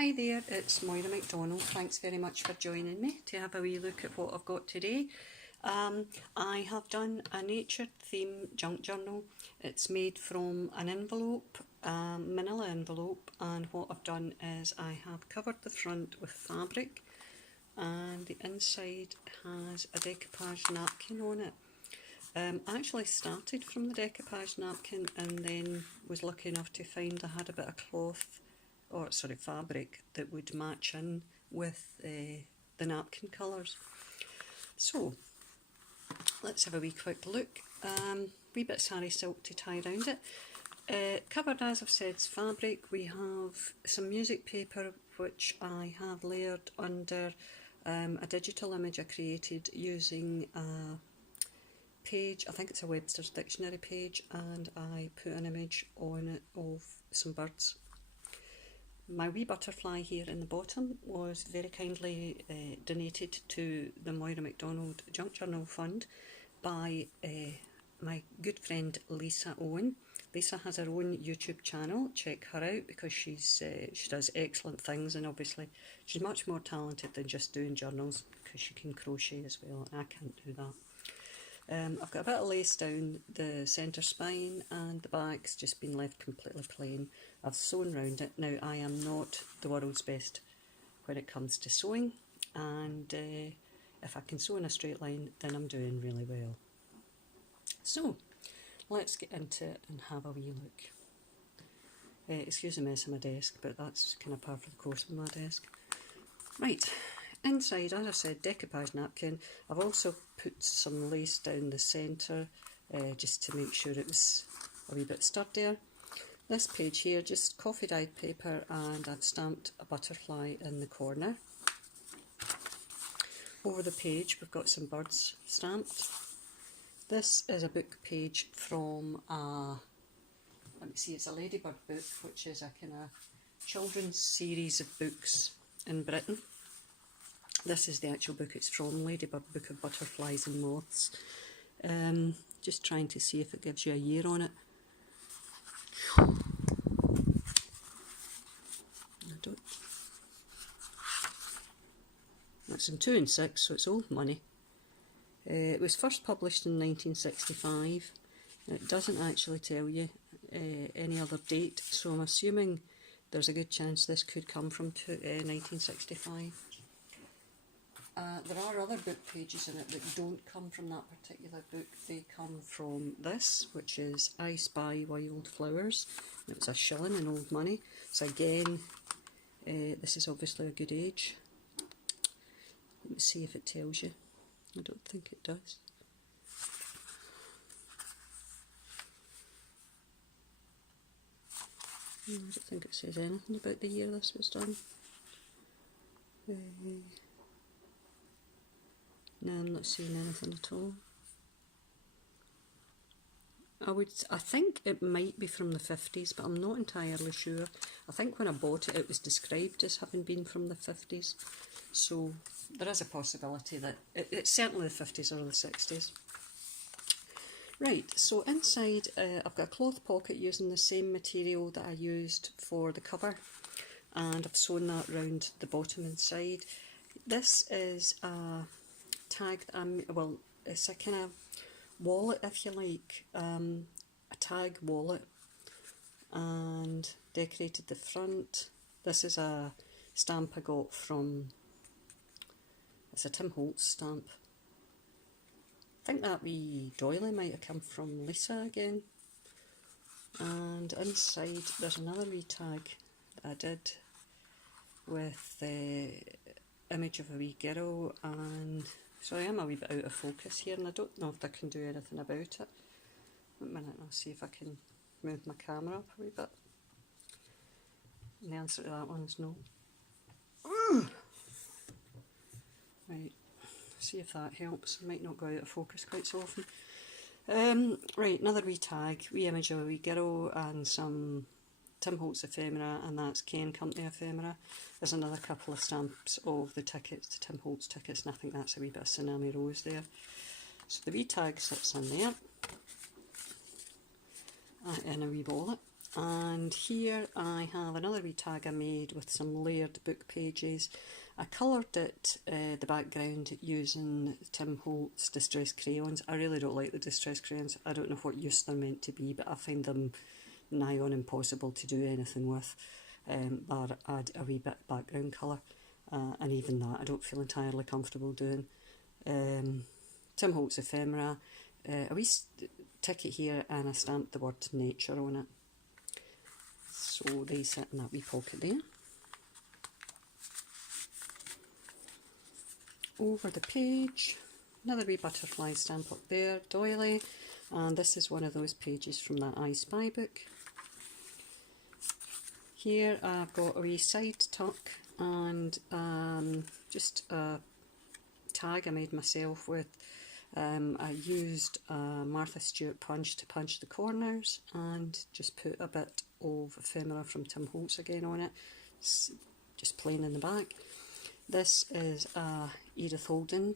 Hi there, it's Moira McDonald. Thanks very much for joining me to have a wee look at what I've got today. I have done a nature theme junk journal. It's made from an envelope, manila envelope, and what I've done is I have covered the front with fabric and the inside has a decoupage napkin on it. I actually started from the decoupage napkin and then was lucky enough to find I had a bit of cloth, or sorry, fabric that would match in with the napkin colours. So let's have a wee quick look. Wee bit of sari silk to tie around it. Covered, as I've said, is fabric. We have some music paper which I have layered under a digital image I created using a page, I think it's a Webster's Dictionary page, and I put an image on it of some birds. My wee butterfly here in the bottom was very kindly donated to the Moira McDonald Junk Journal Fund by my good friend Lisa Owen. Lisa has her own YouTube channel, check her out because she does excellent things, and obviously she's much more talented than just doing journals because she can crochet as well, and I can't do that. I've got a bit of lace down the centre spine and the back's just been left completely plain. I've sewn round it. Now I am not the world's best when it comes to sewing, and if I can sew in a straight line then I'm doing really well. So let's get into it and have a wee look. Excuse the mess on my desk, but that's kind of par for the course with my desk. Right. Inside, as I said, decoupage napkin. I've also put some lace down the centre just to make sure it was a wee bit sturdier. This page here, just coffee dyed paper, and I've stamped a butterfly in the corner. Over the page we've got some birds stamped. This is a book page from let me see, it's a Ladybird book, which is a kind of children's series of books in Britain. This is the actual book it's from, Ladybird Book of Butterflies and Moths. Just trying to see if it gives you a year on it. I don't. It's in 2 and 6, so it's old money. It was first published in 1965. It doesn't actually tell you any other date, so I'm assuming there's a good chance this could come from 1965. There are other book pages in it that don't come from that particular book. They come from this, which is I Spy Wild Flowers. It's a shilling in old money. So again, this is obviously a good age. Let me see if it tells you. I don't think it does. I don't think it says anything about the year this was done. No, I'm not seeing anything at all. I think it might be from the 50s, but I'm not entirely sure. I think when I bought it, it was described as having been from the 50s. So there is a possibility that it's certainly the 50s or the 60s. Right, so inside I've got a cloth pocket using the same material that I used for the cover, and I've sewn that round the bottom and side. This is a tagged, well, it's a kind of wallet, if you like, a tag wallet, and decorated the front. This is a stamp I got from, it's a Tim Holtz stamp. I think that wee doily might have come from Lisa again. And inside there's another wee tag that I did with the image of a wee girl, and so I am a wee bit out of focus here and I don't know if I can do anything about it. Wait a minute, I'll see if I can move my camera up a wee bit. And the answer to that one is no. Right, see if that helps. I might not go out of focus quite so often. Right, another wee tag, wee image of a wee girl and some Tim Holtz ephemera, and that's Ken Company ephemera. There's another couple of stamps of the tickets, the Tim Holtz tickets, and I think that's a wee bit of Tsunami Rose there. So the wee tag sits in there, in a wee wallet, And here I have another wee tag I made with some layered book pages. I coloured it, the background, using Tim Holtz Distress Crayons. I really don't like the Distress Crayons. I don't know what use they're meant to be, but I find them nigh on impossible to do anything with, or add a wee bit of background colour. And even that I don't feel entirely comfortable doing. Tim Holtz ephemera, a wee ticket here, and I stamped the word nature on it. So they sit in that wee pocket there. Over the page, another wee butterfly stamp up there, doily, and this is one of those pages from that I Spy book. Here I've got a wee side tuck and just a tag I made myself with. I used a Martha Stewart punch to punch the corners and just put a bit of ephemera from Tim Holtz again on it, just plain in the back. This is a Edith Holden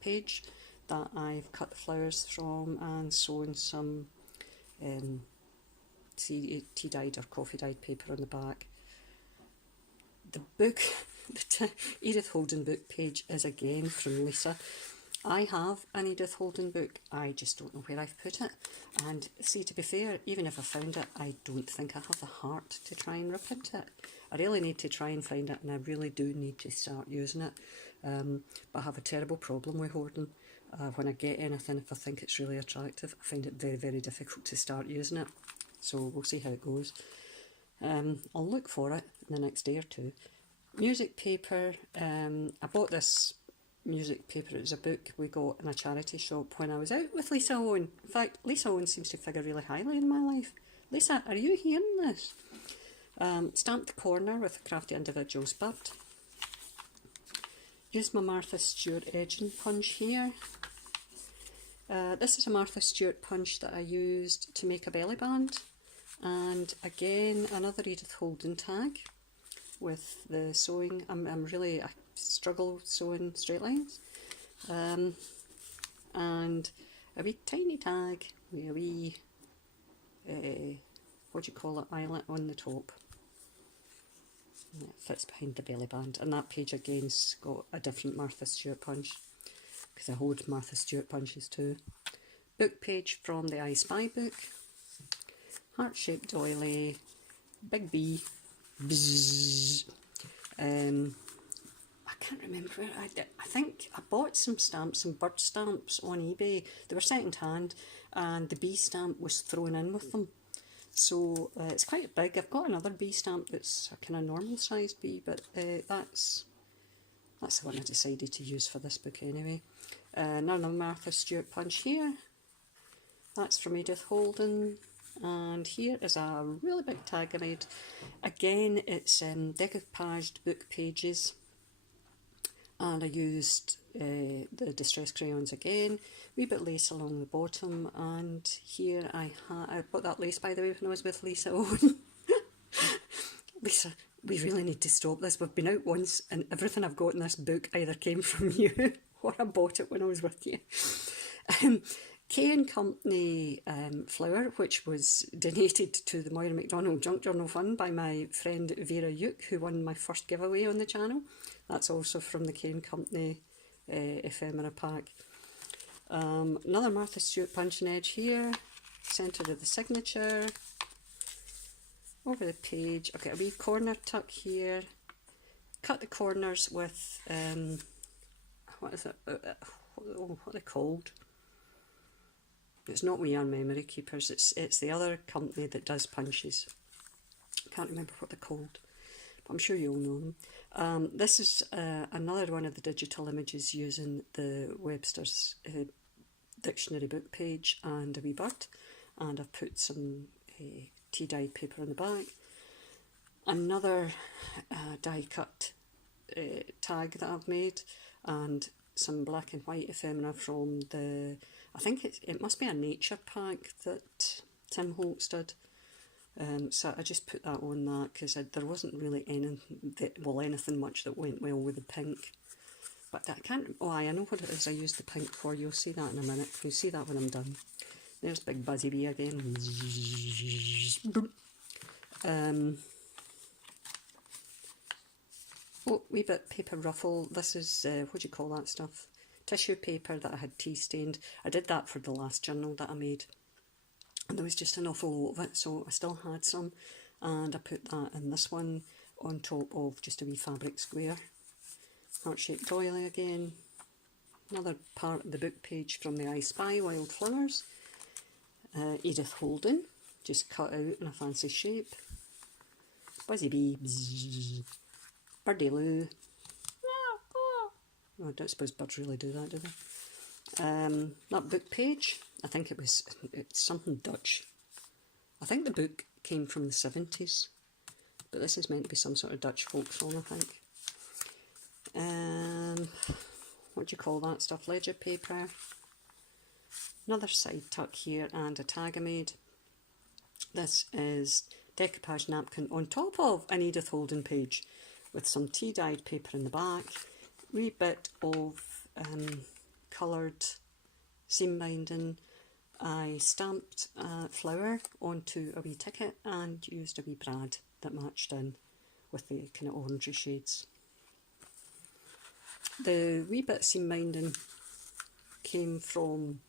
page that I've cut the flowers from and sewn some tea dyed or coffee dyed paper on the back. The book, the Edith Holden book page, is again from Lisa. I have an Edith Holden book, I just don't know where I've put it, and see, to be fair, even if I found it, I don't think I have the heart to try and rip into it. I really need to try and find it, and I really do need to start using it, but I have a terrible problem with hoarding. When I get anything, if I think it's really attractive, I find it very, very difficult to start using it, so we'll see how it goes. I'll look for it in the next day or two. Music paper, I bought this music paper. It was a book we got in a charity shop when I was out with Lisa Owen. In fact, Lisa Owen seems to figure really highly in my life. Lisa, are you hearing this? Stamped the corner with a Crafty Individuals bird. Used my Martha Stewart edging punch here. This is a Martha Stewart punch that I used to make a belly band. And again, another Edith Holden tag with the sewing. I struggle sewing straight lines. And a wee tiny tag with a wee, what do you call it, eyelet on the top. And it fits behind the belly band. And that page again's got a different Martha Stewart punch, because I hold Martha Stewart punches too. Book page from the I Spy book. Heart-shaped doily, big B, bzzz. I can't remember where I did. I think I bought some stamps, some bird stamps on eBay. They were second hand, and the bee stamp was thrown in with them. So it's quite big. I've got another bee stamp that's a kind of normal sized bee, but that's the one I decided to use for this book anyway. Another Martha Stewart punch here. That's from Edith Holden. And here is a really big tag I made. Again, it's decoupaged book pages, and I used the distress crayons again, wee bit lace along the bottom, and here I bought that lace, by the way, when I was with Lisa Owen. Lisa, we really need to stop this. We've been out once and everything I've got in this book either came from you or I bought it when I was with you. K & Company flower, which was donated to the Moira McDonald Junk Journal Fund by my friend Vera Yuke, who won my first giveaway on the channel. That's also from the K & Company ephemera pack. Another Martha Stewart punch and edge here, centre of the signature. Over the page, I've got a wee corner tuck here. Cut the corners with, what is it? What are they called? It's not We Are Memory Keepers, it's the other company that does punches. I can't remember what they're called, but I'm sure you'll know them. This is another one of the digital images using the Webster's dictionary book page and a wee bird, and I've put some tea dyed paper on the back. Another die cut tag that I've made, and some black and white ephemera from the, I think it must be a nature pack that Tim Holtz did. So I just put that on that because there wasn't really anything much that went well with the pink. But I can't, I know what it is I used the pink for. You'll see that in a minute. You'll see that when I'm done. There's Big Buzzy Bee again. Oh, wee bit paper ruffle. This is, what do you call that stuff? Tissue paper that I had tea stained. I did that for the last journal that I made. And there was just an awful lot of it, so I still had some. And I put that in this one on top of just a wee fabric square. Heart-shaped doily again. Another part of the book page from the I Spy Wildflowers. Edith Holden, just cut out in a fancy shape. Buzzy Bee, bzzz. Birdie Loo. Oh, I don't suppose birds really do that, do they? That book page, I think it's something Dutch. I think the book came from the 70s, but this is meant to be some sort of Dutch folk song, I think. What do you call that stuff? Ledger paper. Another side tuck here and a tag I made. This is decoupage napkin on top of an Edith Holden page with some tea-dyed paper in the back. Wee bit of coloured seam binding. I stamped a flower onto a wee ticket and used a wee brad that matched in with the kind of orangey shades. The wee bit of seam binding came from,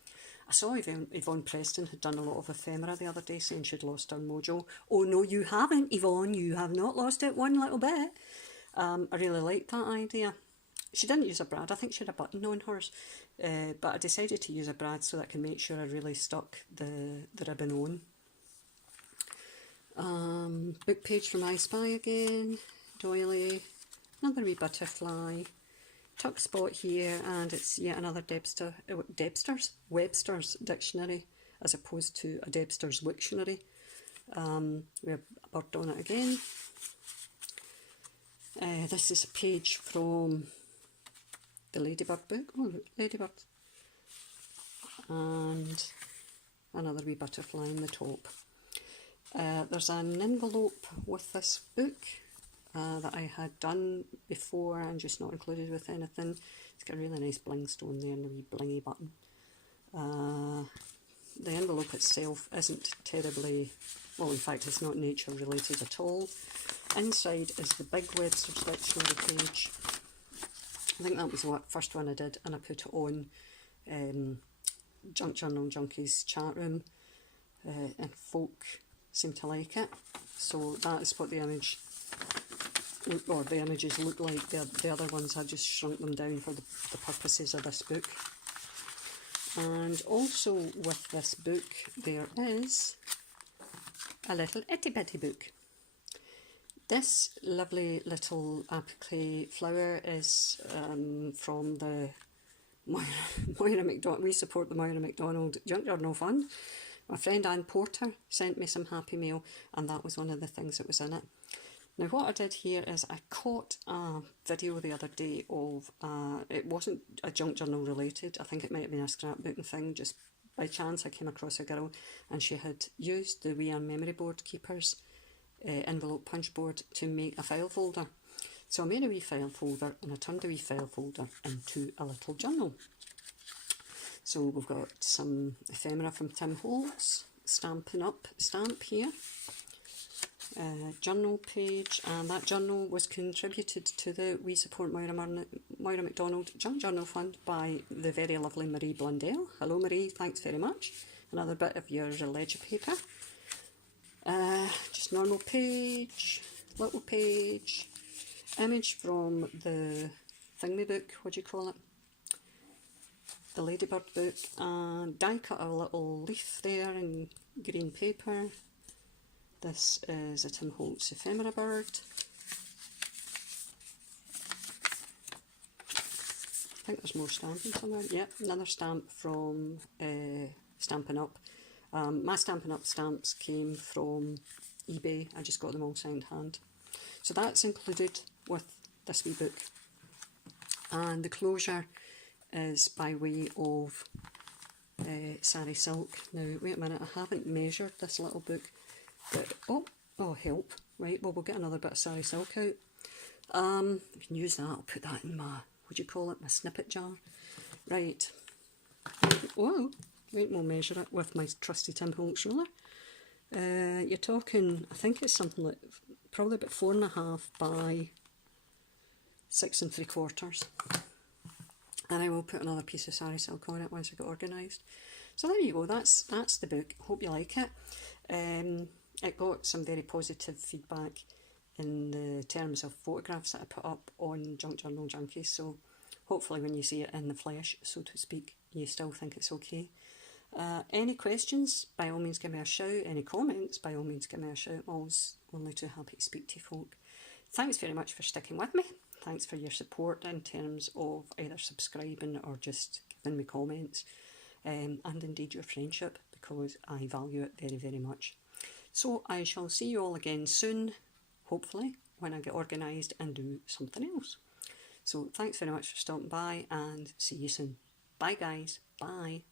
I saw Yvonne Preston had done a lot of ephemera the other day saying she'd lost her mojo. Oh no, you haven't, Yvonne, you have not lost it one little bit. I really liked that idea. She didn't use a brad, I think she had a button on hers, but I decided to use a brad so that I can make sure I really stuck the ribbon on. Book page from I Spy again, doily, another wee butterfly, tuck spot here, and it's yet another Webster's dictionary as opposed to a Debster's Wiktionary. We have a bird on it again. This is a page from the Ladybird book. Oh, look, Ladybird. And another wee butterfly in the top. There's an envelope with this book that I had done before and just not included with anything. It's got a really nice bling stone there and a wee blingy button. The envelope itself isn't terribly, well, in fact it's not nature related at all. Inside is the big Webster's Dictionary page. I think that was the first one I did, and I put it on Junk Journal Junkies chat room, and folk seem to like it. So that is what the image, or the images look like. The other ones I just shrunk them down for the purposes of this book. And also with this book there is a little itty bitty book. This lovely little applique flower is from the Moira MacDonald. We support the Moira MacDonald Junk Journal Fund. My friend Anne Porter sent me some happy mail, and that was one of the things that was in it. Now what I did here is I caught a video the other day of, it wasn't a junk journal related, I think it might have been a scrapbooking thing. Just by chance I came across a girl and she had used the wee memory board keepers envelope punch board to make a file folder. So I made a wee file folder and I turned the wee file folder into a little journal. So we've got some ephemera from Tim Holtz, Stampin' Up stamp here, journal page, and that journal was contributed to the We Support Moira MacDonald Junk Journal Fund by the very lovely Marie Blundell. Hello Marie, thanks very much. Another bit of your ledger paper. Just normal page, little page, image from the thingy book, what do you call it? The Ladybird book, and die cut a little leaf there in green paper. This is a Tim Holtz ephemera bird. I think there's more stamping somewhere. Yep, another stamp from Stampin' Up. My Stampin' Up stamps came from eBay. I just got them all signed hand. So that's included with this wee book. And the closure is by way of Sari Silk. Now, wait a minute, I haven't measured this little book. But, oh, help. Right, well, we'll get another bit of Sari Silk out. We can use that. I'll put that in my, what do you call it, my snippet jar. Right. Whoa. Wait, we'll measure it with my trusty Tim Holtz ruler. You're talking, I think it's something like probably about 4.5 by 6 3/4. And I will put another piece of sari silk on it once I get organised. So there you go, that's the book. Hope you like it. It got some very positive feedback in the terms of photographs that I put up on Junk Journal Junkies, so hopefully when you see it in the flesh, so to speak, you still think it's okay. Any questions, by all means give me a shout. Any comments, by all means give me a shout. I'm always only too happy to speak to folk. Thanks very much for sticking with me. Thanks for your support in terms of either subscribing or just giving me comments, and indeed your friendship, because I value it very, very much. So I shall see you all again soon, hopefully, when I get organised and do something else. So thanks very much for stopping by, and see you soon. Bye guys, bye.